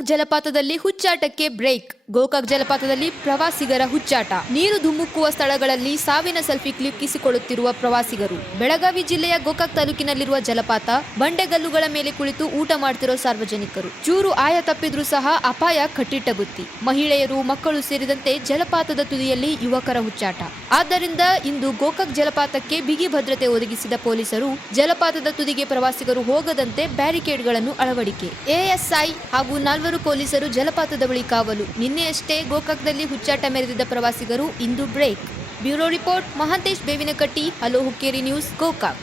Gokak ಜಲಪಾತದಲ್ಲಿ ಹುಚ್ಚಾಟಕ್ಕೆ break. Gokak ಜಲಪಾತದಲ್ಲಿ ಪ್ರವಾಸಿಗರ ಹುಚ್ಚಾಟ. ನೀರು ಧುಮ್ಮುಕ್ಕುವ ಸ್ಥಳಗಳಲ್ಲಿ ಸಾವಿನ ಸೆಲ್ಫಿ ಕ್ಲಿಕ್ಕಿಸಿಕೊಳ್ಳುತ್ತಿರುವ ಪ್ರವಾಸಿಗರು. ಬೆಳಗಾವಿ ಜಿಲ್ಲೆಯ ಗೋಕಾಕ್ ತಾಲೂಕಿನಲ್ಲಿರುವ ಜಲಪಾತ ಬಂಡೆಗಲ್ಲುಗಳ ಮೇಲೆ ಕುಳಿತು ಊಟ ಮಾಡ್ತಿರೋ ಸಾರ್ವಜನಿಕರು. ಚೂರು ಆಯ ತಪ್ಪಿದ್ರೂ ಸಹ ಅಪಾಯ ಕಟ್ಟಿಟ್ಟ ಬುತ್ತಿ. ಮಹಿಳೆಯರು, ಮಕ್ಕಳು ಸೇರಿದಂತೆ ಜಲಪಾತದ ತುದಿಯಲ್ಲಿ ಯುವಕರ ಹುಚ್ಚಾಟ. ಆದ್ದರಿಂದ ಇಂದು ಗೋಕಾಕ್ ಜಲಪಾತಕ್ಕೆ ಬಿಗಿ ಭದ್ರತೆ ಒದಗಿಸಿದ ಪೊಲೀಸರು ಜಲಪಾತದ ತುದಿಗೆ ಪ್ರವಾಸಿಗರು ಹೋಗದಂತೆ ಬ್ಯಾರಿಕೇಡ್ಗಳನ್ನು ಅಳವಡಿಕೆ. ಎಎಸ್ಐ ಹಾಗೂ 4 ಪೊಲೀಸರು ಜಲಪಾತದ ಬಳಿ ಕಾವಲು. ನಿನ್ನೆಯಷ್ಟೇ ಗೋಕಾಕ್ನಲ್ಲಿ ಹುಚ್ಚಾಟ ಮೆರೆದಿದ್ದ ಪ್ರವಾಸಿಗರು ಇಂದು break. Bureau report, Mahantesh Bevinakatti, hello Hukkeri news, Gokak.